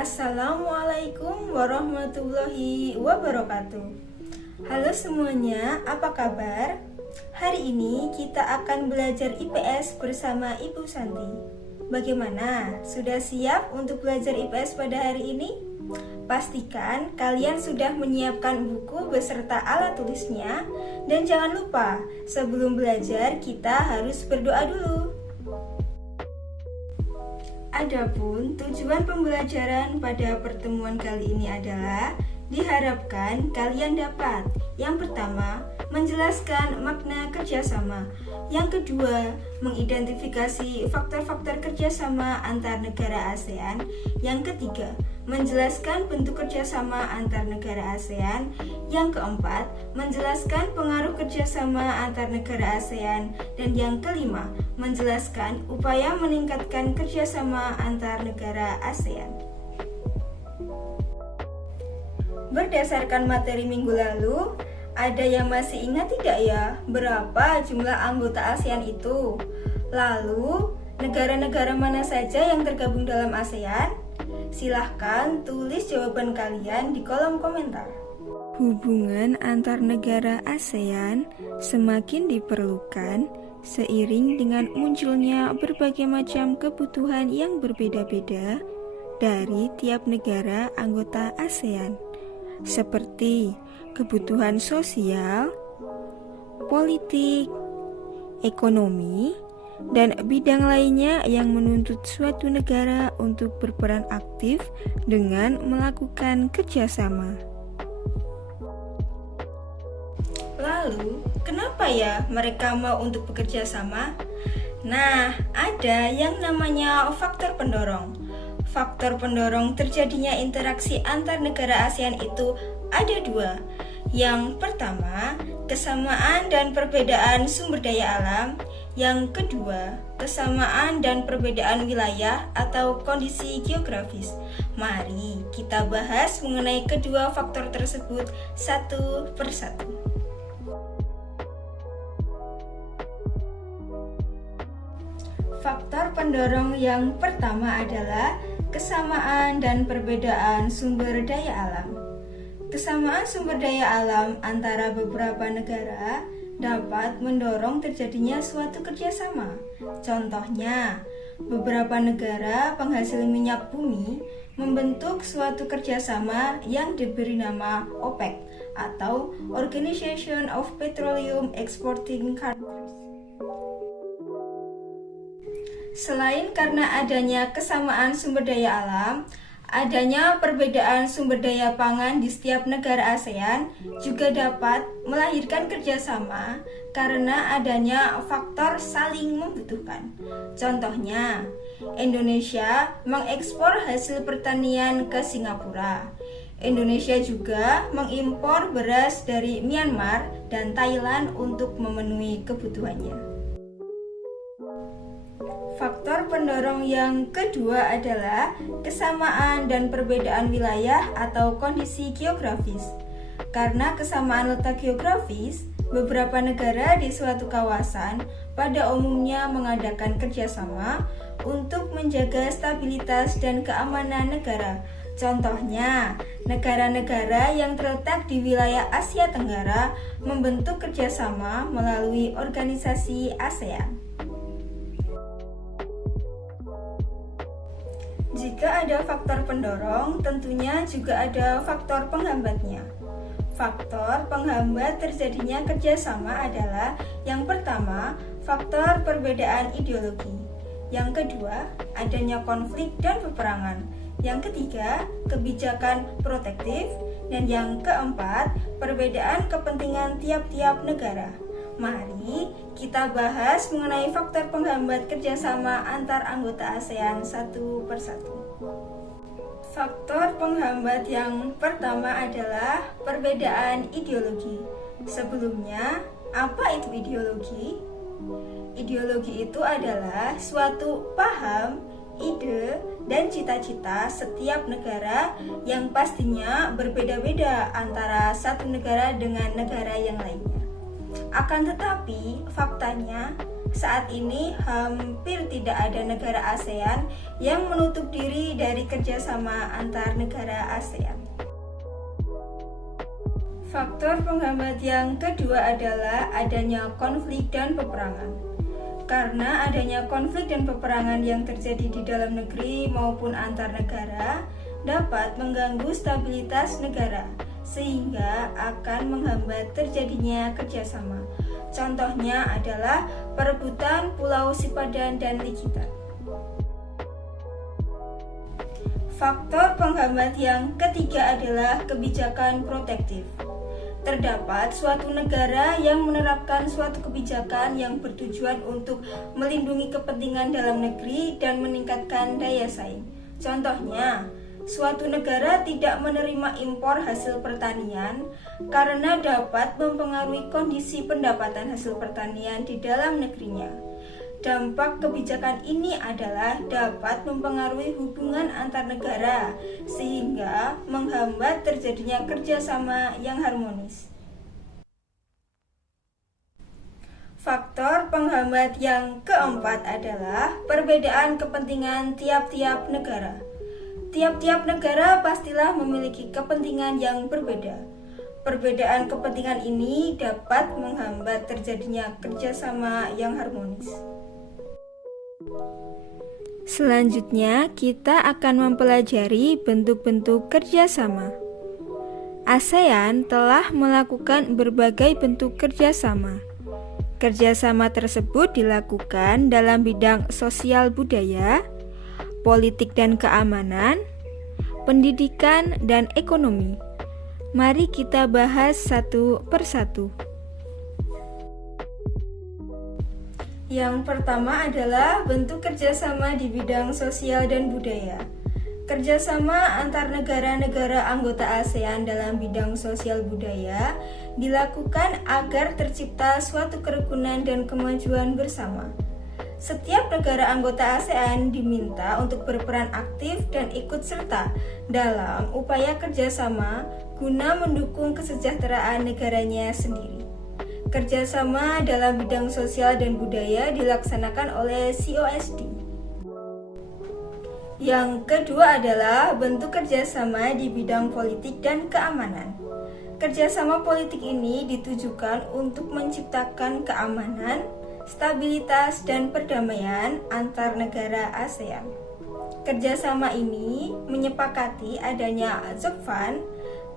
Assalamualaikum warahmatullahi wabarakatuh. Halo semuanya, apa kabar? Hari ini kita akan belajar IPS bersama Ibu Santi. Bagaimana? Sudah siap untuk belajar IPS pada hari ini? Pastikan kalian sudah menyiapkan buku beserta alat tulisnya. Dan jangan lupa, sebelum belajar kita harus berdoa dulu. Adapun tujuan pembelajaran pada pertemuan kali ini adalah diharapkan kalian dapat yang pertama, menjelaskan makna kerjasama. Yang kedua, mengidentifikasi faktor-faktor kerjasama antar negara ASEAN. Yang ketiga, menjelaskan bentuk kerjasama antar negara ASEAN. Yang keempat, menjelaskan pengaruh kerjasama antar negara ASEAN. Dan yang kelima, menjelaskan upaya meningkatkan kerjasama antar negara ASEAN. Berdasarkan materi minggu lalu, ada yang masih ingat tidak ya berapa jumlah anggota ASEAN itu? Lalu, negara-negara mana saja yang tergabung dalam ASEAN? Silahkan tulis jawaban kalian di kolom komentar. Hubungan antar negara ASEAN semakin diperlukan seiring dengan munculnya berbagai macam kebutuhan yang berbeda-beda dari tiap negara anggota ASEAN, seperti kebutuhan sosial, politik, ekonomi, dan bidang lainnya yang menuntut suatu negara untuk berperan aktif dengan melakukan kerjasama. Lalu, kenapa ya mereka mau untuk bekerja sama? Nah, ada yang namanya faktor pendorong. Faktor pendorong terjadinya interaksi antar negara ASEAN itu ada dua. Yang pertama, kesamaan dan perbedaan sumber daya alam. Yang kedua, kesamaan dan perbedaan wilayah atau kondisi geografis. Mari kita bahas mengenai kedua faktor tersebut satu persatu. Faktor pendorong yang pertama adalah kesamaan dan perbedaan sumber daya alam. Kesamaan sumber daya alam antara beberapa negara dapat mendorong terjadinya suatu kerjasama. Contohnya, beberapa negara penghasil minyak bumi membentuk suatu kerjasama yang diberi nama OPEC atau Organization of Petroleum Exporting Countries. Selain karena adanya kesamaan sumber daya alam, adanya perbedaan sumber daya pangan di setiap negara ASEAN juga dapat melahirkan kerjasama karena adanya faktor saling membutuhkan. Contohnya, Indonesia mengekspor hasil pertanian ke Singapura. Indonesia juga mengimpor beras dari Myanmar dan Thailand untuk memenuhi kebutuhannya. Faktor pendorong yang kedua adalah kesamaan dan perbedaan wilayah atau kondisi geografis. Karena kesamaan letak geografis, beberapa negara di suatu kawasan pada umumnya mengadakan kerjasama untuk menjaga stabilitas dan keamanan negara. Contohnya, negara-negara yang terletak di wilayah Asia Tenggara membentuk kerjasama melalui organisasi ASEAN. Jika ada faktor pendorong, tentunya juga ada faktor penghambatnya. Faktor penghambat terjadinya kerjasama adalah yang pertama, faktor perbedaan ideologi. Yang kedua, adanya konflik dan peperangan. Yang ketiga, kebijakan protektif. Dan yang keempat, perbedaan kepentingan tiap-tiap negara. Mari kita bahas mengenai faktor penghambat kerjasama antar anggota ASEAN satu persatu. Faktor penghambat yang pertama adalah perbedaan ideologi. Sebelumnya, apa itu ideologi? Ideologi itu adalah suatu paham, ide, dan cita-cita setiap negara yang pastinya berbeda-beda antara satu negara dengan negara yang lainnya. Akan tetapi, faktanya, Saat ini hampir tidak ada negara ASEAN yang menutup diri dari kerjasama antar negara ASEAN. Faktor penghambat yang kedua adalah adanya konflik dan peperangan. Karena adanya konflik dan peperangan yang terjadi di dalam negeri maupun antar negara dapat mengganggu stabilitas negara, sehingga akan menghambat terjadinya kerjasama. Contohnya adalah perebutan Pulau Sipadan dan Likitan. Faktor penghambat yang ketiga adalah kebijakan protektif. Terdapat suatu negara yang menerapkan suatu kebijakan yang bertujuan untuk melindungi kepentingan dalam negeri dan meningkatkan daya saing. Contohnya, suatu negara tidak menerima impor hasil pertanian karena dapat mempengaruhi kondisi pendapatan hasil pertanian di dalam negerinya. Dampak kebijakan ini adalah dapat mempengaruhi hubungan antar negara sehingga menghambat terjadinya kerjasama yang harmonis. Faktor penghambat yang keempat adalah perbedaan kepentingan tiap-tiap negara. Tiap-tiap negara pastilah memiliki kepentingan yang berbeda. Perbedaan kepentingan ini dapat menghambat terjadinya kerjasama yang harmonis. Selanjutnya, kita akan mempelajari bentuk-bentuk kerjasama. ASEAN telah melakukan berbagai bentuk kerjasama. Kerjasama tersebut dilakukan dalam bidang sosial budaya, politik dan keamanan, pendidikan, dan ekonomi. Mari kita bahas satu persatu. Yang pertama adalah bentuk kerjasama di bidang sosial dan budaya. Kerjasama antar negara-negara anggota ASEAN dalam bidang sosial budaya dilakukan agar tercipta suatu kerukunan dan kemajuan bersama. Setiap negara anggota ASEAN diminta untuk berperan aktif dan ikut serta dalam upaya kerjasama guna mendukung kesejahteraan negaranya sendiri. Kerjasama dalam bidang sosial dan budaya dilaksanakan oleh COSD. Yang kedua adalah bentuk kerjasama di bidang politik dan keamanan. Kerjasama politik ini ditujukan untuk menciptakan keamanan, stabilitas, dan perdamaian antar negara ASEAN. Kerjasama ini menyepakati adanya ZOGFAN,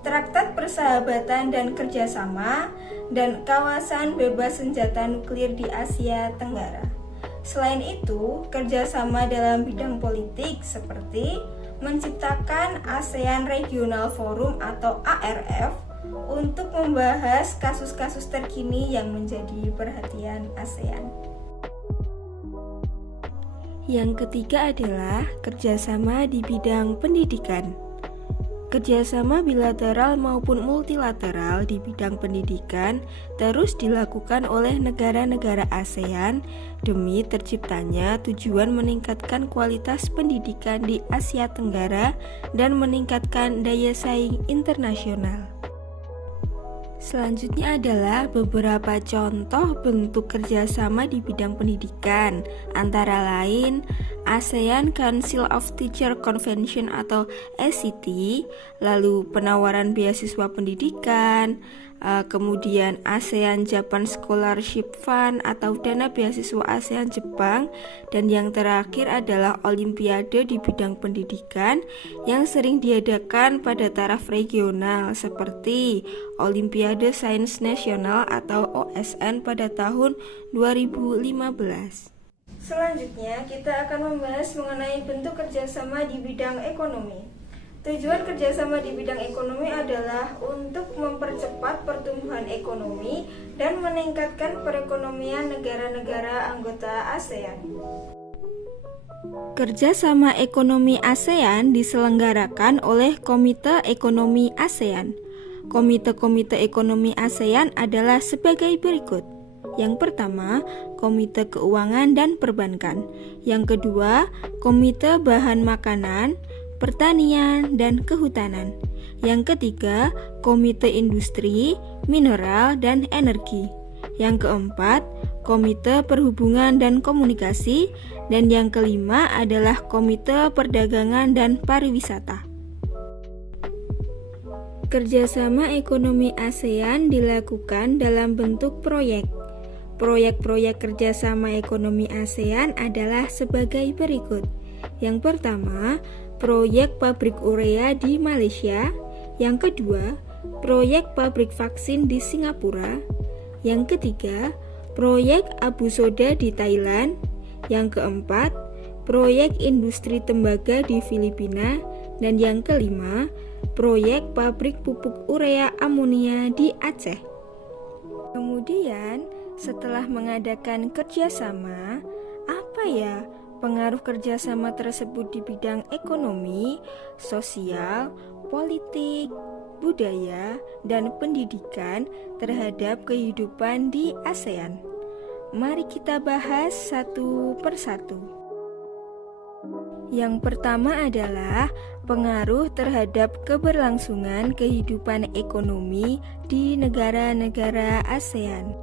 Traktat Persahabatan dan Kerjasama, dan kawasan bebas senjata nuklir di Asia Tenggara. Selain itu, kerjasama dalam bidang politik seperti menciptakan ASEAN Regional Forum atau ARF untuk membahas kasus-kasus terkini yang menjadi perhatian ASEAN. Yang ketiga adalah kerjasama di bidang pendidikan. Kerjasama bilateral maupun multilateral di bidang pendidikan terus dilakukan oleh negara-negara ASEAN demi terciptanya tujuan meningkatkan kualitas pendidikan di Asia Tenggara dan meningkatkan daya saing internasional. Selanjutnya adalah beberapa contoh bentuk kerjasama di bidang pendidikan, antara lain ASEAN Council of Teacher Convention atau ACT, lalu penawaran beasiswa pendidikan, kemudian ASEAN Japan Scholarship Fund atau dana beasiswa ASEAN Jepang, dan yang terakhir adalah Olimpiade di bidang pendidikan yang sering diadakan pada taraf regional seperti Olimpiade Sains Nasional atau OSN pada tahun 2015. Selanjutnya kita akan membahas mengenai bentuk kerjasama di bidang ekonomi. Tujuan kerjasama di bidang ekonomi adalah untuk mempercepat pertumbuhan ekonomi dan meningkatkan perekonomian negara-negara anggota ASEAN. Kerjasama ekonomi ASEAN diselenggarakan oleh Komite Ekonomi ASEAN. Komite-komite ekonomi ASEAN adalah sebagai berikut. Yang pertama, Komite Keuangan dan Perbankan. Yang kedua, Komite Bahan Makanan, Pertanian, dan Kehutanan. Yang ketiga, Komite Industri, Mineral, dan Energi. Yang keempat, Komite Perhubungan dan Komunikasi, dan yang kelima adalah Komite Perdagangan dan Pariwisata. Kerjasama ekonomi ASEAN dilakukan dalam bentuk proyek. Proyek-proyek kerjasama ekonomi ASEAN adalah sebagai berikut. Yang pertama, proyek pabrik urea di Malaysia. Yang kedua, proyek pabrik vaksin di Singapura. Yang ketiga, proyek Abu Soda di Thailand. Yang keempat, proyek industri tembaga di Filipina. Dan yang kelima, proyek pabrik pupuk urea amonia di Aceh. Kemudian, setelah mengadakan kerjasama, apa ya pengaruh kerjasama tersebut di bidang ekonomi, sosial, politik, budaya, dan pendidikan terhadap kehidupan di ASEAN? Mari kita bahas satu persatu. Yang pertama adalah pengaruh terhadap keberlangsungan kehidupan ekonomi di negara-negara ASEAN.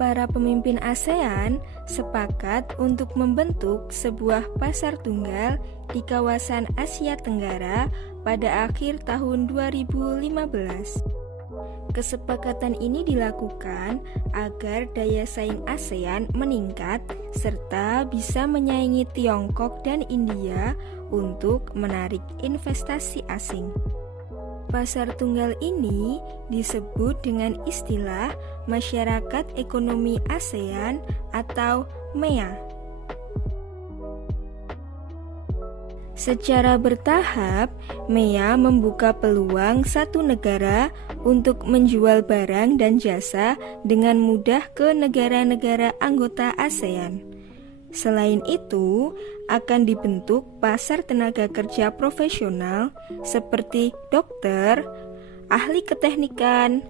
Para pemimpin ASEAN sepakat untuk membentuk sebuah pasar tunggal di kawasan Asia Tenggara pada akhir tahun 2015. Kesepakatan ini dilakukan agar daya saing ASEAN meningkat serta bisa menyaingi Tiongkok dan India untuk menarik investasi asing. Pasar tunggal ini disebut dengan istilah Masyarakat Ekonomi ASEAN atau MEA. Secara bertahap, MEA membuka peluang satu negara untuk menjual barang dan jasa dengan mudah ke negara-negara anggota ASEAN. Selain itu, akan dibentuk pasar tenaga kerja profesional seperti dokter, ahli keteknikan,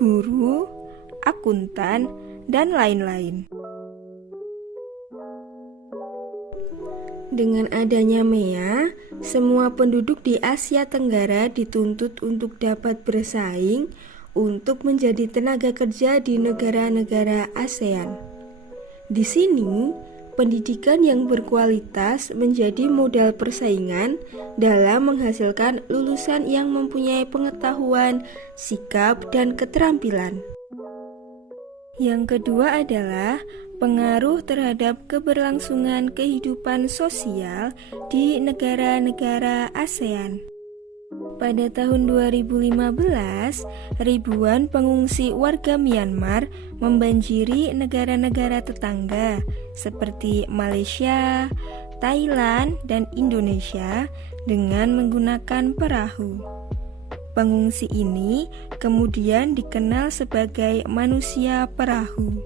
guru, akuntan, dan lain-lain. Dengan adanya MEA, semua penduduk di Asia Tenggara dituntut untuk dapat bersaing untuk menjadi tenaga kerja di negara-negara ASEAN. Di sini, pendidikan yang berkualitas menjadi modal persaingan dalam menghasilkan lulusan yang mempunyai pengetahuan, sikap, dan keterampilan. Yang kedua adalah pengaruh terhadap keberlangsungan kehidupan sosial di negara-negara ASEAN. Pada tahun 2015, ribuan pengungsi warga Myanmar membanjiri negara-negara tetangga seperti Malaysia, Thailand, dan Indonesia dengan menggunakan perahu. Pengungsi ini kemudian dikenal sebagai manusia perahu.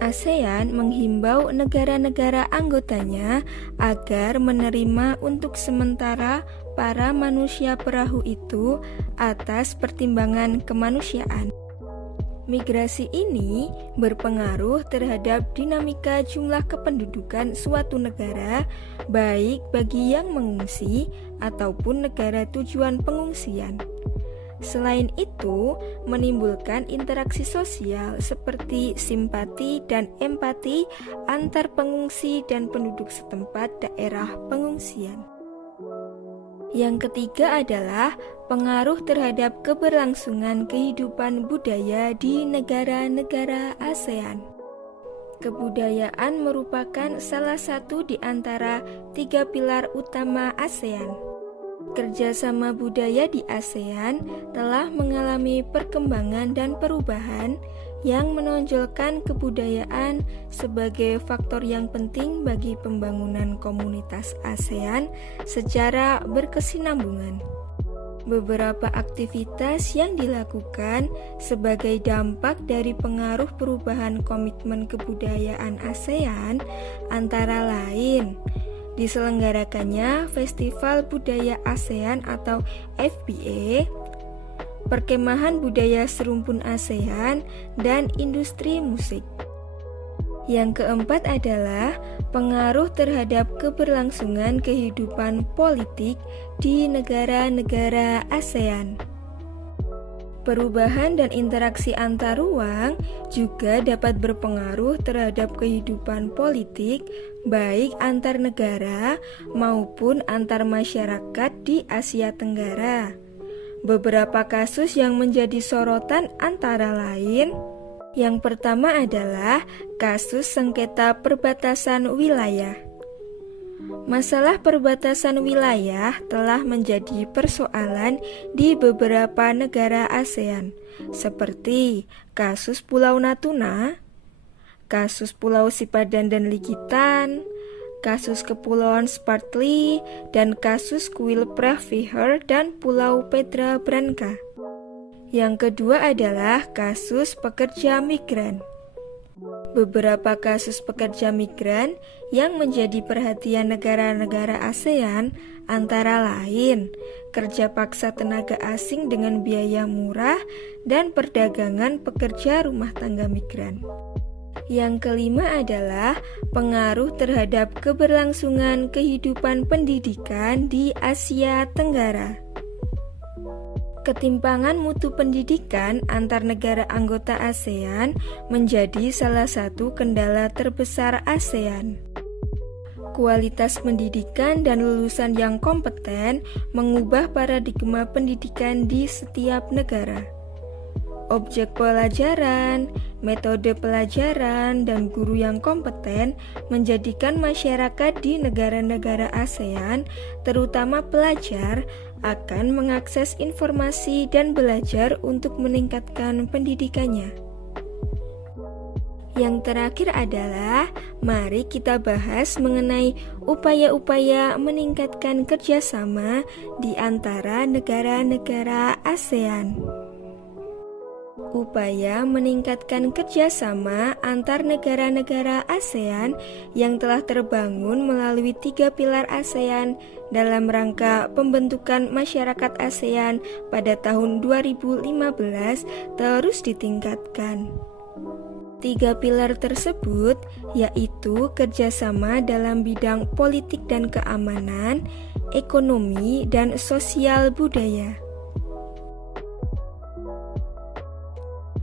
ASEAN menghimbau negara-negara anggotanya agar menerima untuk sementara para manusia perahu itu atas pertimbangan kemanusiaan. Migrasi ini berpengaruh terhadap dinamika jumlah kependudukan suatu negara, baik bagi yang mengungsi ataupun negara tujuan pengungsian. Selain itu, menimbulkan interaksi sosial seperti simpati dan empati antar pengungsi dan penduduk setempat daerah pengungsian. Yang ketiga adalah pengaruh terhadap keberlangsungan kehidupan budaya di negara-negara ASEAN. Kebudayaan merupakan salah satu di antara 3 pilar utama ASEAN. Kerjasama budaya di ASEAN telah mengalami perkembangan dan perubahan yang menonjolkan kebudayaan sebagai faktor yang penting bagi pembangunan komunitas ASEAN secara berkesinambungan. Beberapa aktivitas yang dilakukan sebagai dampak dari pengaruh perubahan komitmen kebudayaan ASEAN antara lain diselenggarakannya Festival Budaya ASEAN atau FBA, perkemahan budaya serumpun ASEAN, dan industri musik. Yang keempat adalah pengaruh terhadap keberlangsungan kehidupan politik di negara-negara ASEAN. Perubahan dan interaksi antar ruang juga dapat berpengaruh terhadap kehidupan politik, baik antar negara maupun antar masyarakat di Asia Tenggara. Beberapa kasus yang menjadi sorotan antara lain, yang pertama adalah kasus sengketa perbatasan wilayah. Masalah perbatasan wilayah telah menjadi persoalan di beberapa negara ASEAN, seperti kasus Pulau Natuna, kasus Pulau Sipadan dan Ligitan, kasus Kepulauan Spratly, dan kasus kuil Previher dan Pulau Petra Branca. Yang kedua adalah kasus pekerja migran. Beberapa kasus pekerja migran yang menjadi perhatian negara-negara ASEAN antara lain kerja paksa tenaga asing dengan biaya murah dan perdagangan pekerja rumah tangga migran. Yang kelima adalah pengaruh terhadap keberlangsungan kehidupan pendidikan di Asia Tenggara. Ketimpangan mutu pendidikan antar negara anggota ASEAN menjadi salah satu kendala terbesar ASEAN. Kualitas pendidikan dan lulusan yang kompeten mengubah paradigma pendidikan di setiap negara. Objek pelajaran, metode pelajaran, dan guru yang kompeten menjadikan masyarakat di negara-negara ASEAN, terutama pelajar, akan mengakses informasi dan belajar untuk meningkatkan pendidikannya. Yang terakhir adalah, mari kita bahas mengenai upaya-upaya meningkatkan kerjasama di antara negara-negara ASEAN. Upaya meningkatkan kerjasama antar negara-negara ASEAN yang telah terbangun melalui 3 pilar ASEAN dalam rangka pembentukan masyarakat ASEAN pada tahun 2015 terus ditingkatkan. 3 pilar tersebut yaitu kerjasama dalam bidang politik dan keamanan, ekonomi, dan sosial budaya.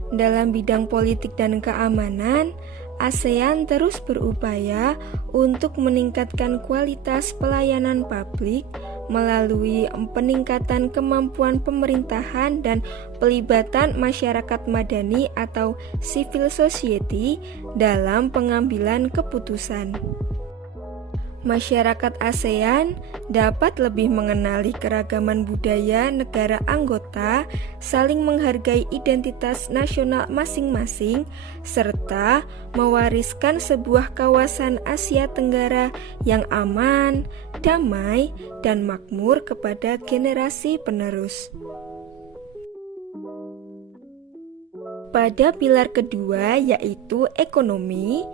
Dalam bidang politik dan keamanan, ASEAN terus berupaya untuk meningkatkan kualitas pelayanan publik melalui peningkatan kemampuan pemerintahan dan pelibatan masyarakat madani atau civil society dalam pengambilan keputusan. Masyarakat ASEAN dapat lebih mengenali keragaman budaya negara anggota, saling menghargai identitas nasional masing-masing, serta mewariskan sebuah kawasan Asia Tenggara yang aman, damai, dan makmur kepada generasi penerus. Pada pilar kedua yaitu ekonomi,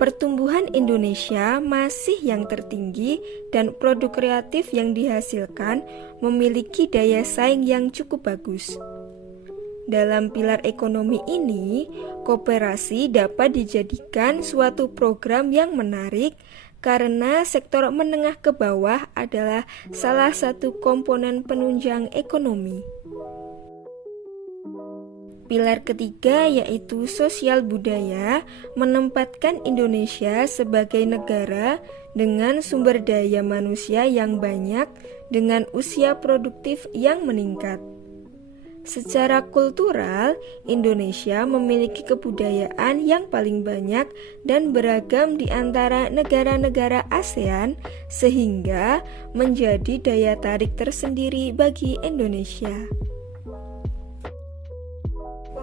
pertumbuhan Indonesia masih yang tertinggi dan produk kreatif yang dihasilkan memiliki daya saing yang cukup bagus. Dalam pilar ekonomi ini, koperasi dapat dijadikan suatu program yang menarik karena sektor menengah ke bawah adalah salah satu komponen penunjang ekonomi. Pilar ketiga yaitu sosial budaya menempatkan Indonesia sebagai negara dengan sumber daya manusia yang banyak dengan usia produktif yang meningkat. Secara kultural, Indonesia memiliki kebudayaan yang paling banyak dan beragam di antara negara-negara ASEAN sehingga menjadi daya tarik tersendiri bagi Indonesia.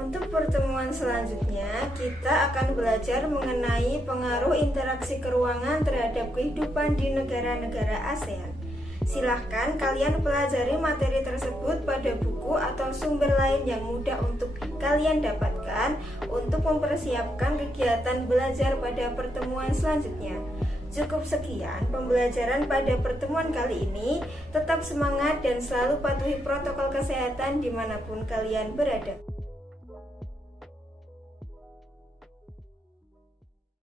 Untuk pertemuan selanjutnya, kita akan belajar mengenai pengaruh interaksi keuangan terhadap kehidupan di negara-negara ASEAN. Silahkan kalian pelajari materi tersebut pada buku atau sumber lain yang mudah untuk kalian dapatkan untuk mempersiapkan kegiatan belajar pada pertemuan selanjutnya. Cukup sekian pembelajaran pada pertemuan kali ini. Tetap semangat dan selalu patuhi protokol kesehatan dimanapun kalian berada.